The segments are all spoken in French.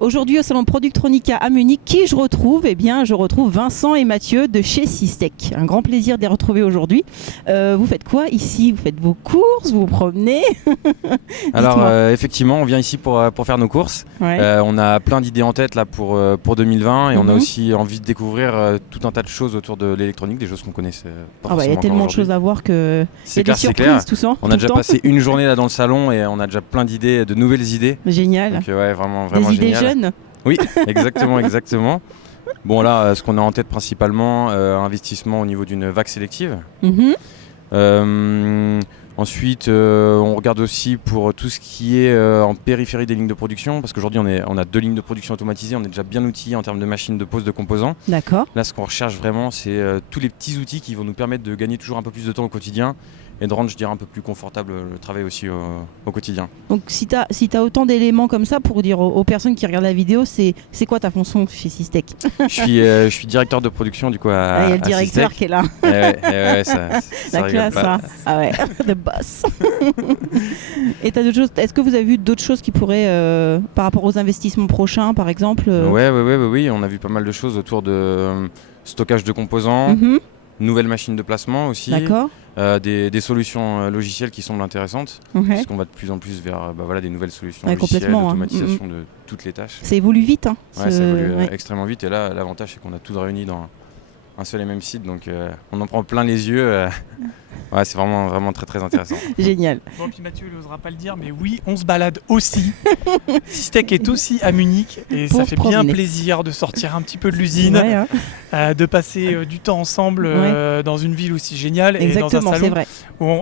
Aujourd'hui au salon Productronica à Munich, qui je retrouve? Eh bien, je retrouve Vincent et Mathieu de chez Systech. Un grand plaisir de les retrouver aujourd'hui. Vous faites quoi ici? Vous faites vos courses? Vous vous promenez? Alors effectivement, on vient ici pour faire nos courses. Ouais. On a plein d'idées en tête là pour 2020 et on a aussi envie de découvrir tout un tas de choses autour de l'électronique, des choses qu'on connaissait pas forcément. Il y a tellement de choses à voir que c'est y a des surprises, tout ça. On a déjà passé une journée là dans le salon et on a déjà plein d'idées, de nouvelles idées. Génial. Donc ouais, vraiment des idées génial. Jeunes. Oui, exactement. Bon là, ce qu'on a en tête principalement, investissement au niveau d'une VAC sélective. Ensuite, on regarde aussi pour tout ce qui est en périphérie des lignes de production, parce qu'aujourd'hui on a 2 lignes de production automatisées, on est déjà bien outillé en termes de machines de pose de composants. D'accord. Là, ce qu'on recherche vraiment, c'est tous les petits outils qui vont nous permettre de gagner toujours un peu plus de temps au quotidien et de rendre, je dirais, un peu plus confortable le travail aussi au quotidien. Donc si tu as autant d'éléments comme ça pour dire aux personnes qui regardent la vidéo, c'est quoi ta fonction chez Systech? Je suis directeur de production du coup à il y a le directeur Systech. Qui est là. Ça la classe, ça. Ah ouais, the boss. Et t'as d'autres choses? Est-ce que vous avez vu d'autres choses qui pourraient, par rapport aux investissements prochains, par exemple Oui, on a vu pas mal de choses autour de stockage de composants, nouvelles machines de placement aussi. D'accord. Des solutions logicielles qui semblent intéressantes, parce qu'on va de plus en plus vers des nouvelles solutions logicielles, d'automatisation de toutes les tâches. Ça évolue vite. Ça évolue extrêmement vite, et là l'avantage c'est qu'on a tout réuni dans un seul et même site, donc on en prend plein les yeux. C'est vraiment très très intéressant. Génial. Bon, puis Mathieu il n'osera pas le dire, mais oui, on se balade aussi. Systech est aussi à Munich et ça fait bien plaisir de sortir un petit peu de l'usine, de passer du temps ensemble dans une ville aussi géniale. Exactement, et dans un salon c'est vrai.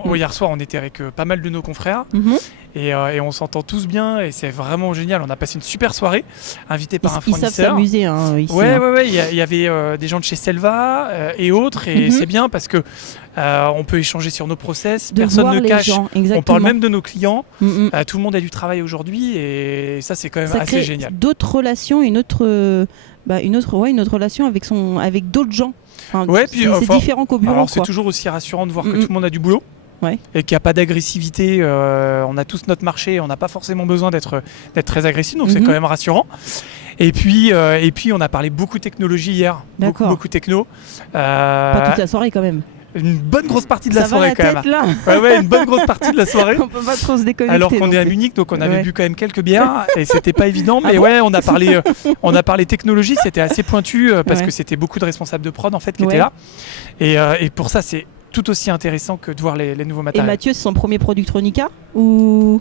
Où hier soir on était avec pas mal de nos confrères. Et on s'entend tous bien et c'est vraiment génial. On a passé une super soirée, invité par un fournisseur. Ils savent s'amuser ici. Il y avait des gens de chez Selva et autres, et c'est bien parce que on peut échanger sur nos process, personne ne cache. On parle même de nos clients. Tout le monde a du travail aujourd'hui et ça c'est quand même assez génial. D'autres relations, une autre relation avec d'autres gens. C'est différent qu'au bureau. Alors c'est toujours aussi rassurant de voir que tout le monde a du boulot. Et qu'il n'y a pas d'agressivité, on a tous notre marché, on n'a pas forcément besoin d'être très agressif, donc c'est quand même rassurant. Et puis on a parlé beaucoup technologie hier, beaucoup techno. Pas toute la soirée quand même. Une bonne grosse partie de la soirée quand même. Là. Une bonne grosse partie de la soirée. On peut pas trop se déconnecter. Alors qu'on est à Munich, donc on avait bu quand même quelques bières et c'était pas évident. Mais on a parlé technologie, c'était assez pointu parce que c'était beaucoup de responsables de prod en fait qui étaient là. Et pour ça c'est tout aussi intéressant que de voir les nouveaux matériels. Et Mathieu, c'est son premier Productronica ou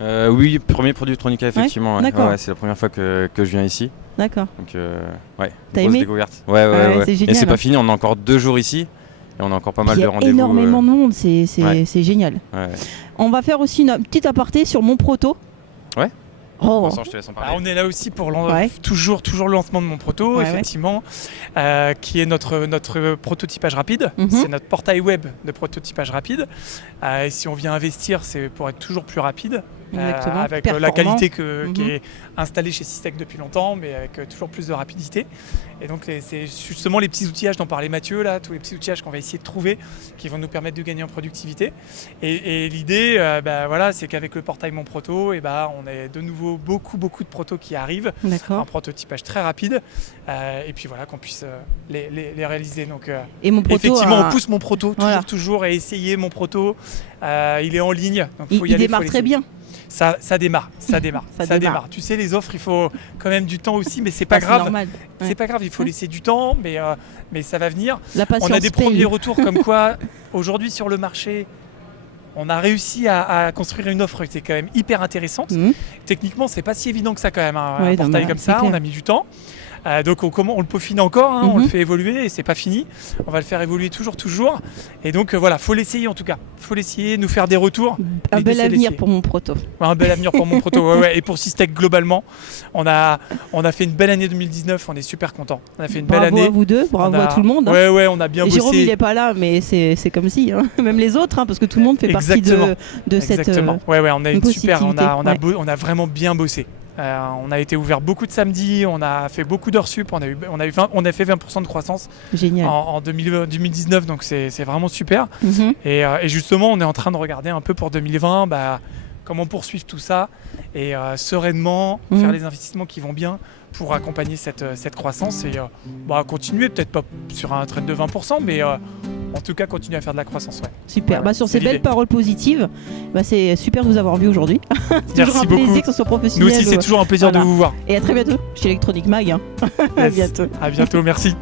Oui, premier Productronica effectivement. C'est la première fois que je viens ici. D'accord. Donc t'as aimé? Découverte. C'est génial, et c'est pas fini, on a encore 2 jours ici. Et on a encore pas mal de rendez-vous. Il y a énormément de monde, c'est génial. On va faire aussi une petite aparté sur mon proto. Ouais. Vincent, je te laisse en parler. On est là aussi pour toujours le lancement de mon proto, effectivement, qui est notre prototypage rapide. C'est notre portail web de prototypage rapide. Et si on vient investir, c'est pour être toujours plus rapide. Avec la qualité qui est installée chez Systech depuis longtemps, mais avec toujours plus de rapidité. Et donc c'est justement les petits outillages dont parlait Mathieu, là, tous les petits outillages qu'on va essayer de trouver qui vont nous permettre de gagner en productivité. Et l'idée, c'est qu'avec le portail Mon Proto, on a de nouveau beaucoup de protos qui arrivent, un prototypage très rapide, et puis qu'on puisse les réaliser. Donc, et mon proto effectivement, on pousse Mon Proto toujours à essayer Mon Proto. Il est en ligne, donc il démarre très bien. Ça démarre. Tu sais, les offres, il faut quand même du temps aussi, mais c'est pas grave. Normal. C'est pas grave, il faut laisser du temps, mais ça va venir. La patience on a des premiers retours comme quoi, aujourd'hui sur le marché, on a réussi à construire une offre qui est quand même hyper intéressante. Techniquement, c'est pas si évident que ça quand même, un portail comme ça, on a mis du temps. Donc on le peaufine encore, on le fait évoluer et c'est pas fini. On va le faire évoluer toujours. Et donc faut l'essayer en tout cas. Faut l'essayer, nous faire des retours. Un bel avenir pour mon proto. Un bel avenir pour mon proto. Et pour Systech globalement, on a fait une belle année 2019. On est super contents. On a fait une belle année. Bravo à vous deux, bravo à tout le monde. On a bien bossé. Jérôme il est pas là, mais c'est comme si. Même les autres, parce que tout le monde fait partie de cette. Exactement. On a une super. On a vraiment bien bossé. On a été ouvert beaucoup de samedis, on a fait beaucoup d'heures sup, on a fait 20% de croissance. Génial. En 2019, donc c'est vraiment super. Et justement, on est en train de regarder un peu pour 2020 comment poursuivre tout ça et sereinement faire les investissements qui vont bien pour accompagner cette croissance et continuer, peut-être pas sur un trend de 20%, mais en tout cas continuer à faire de la croissance. Ouais. Super, sur ces belles paroles positives, c'est super de vous avoir vu aujourd'hui. C'est toujours un plaisir que ce soit professionnel. Nous aussi, c'est toujours un plaisir de vous voir. Et à très bientôt chez Electronic Mag. À bientôt. À bientôt, merci.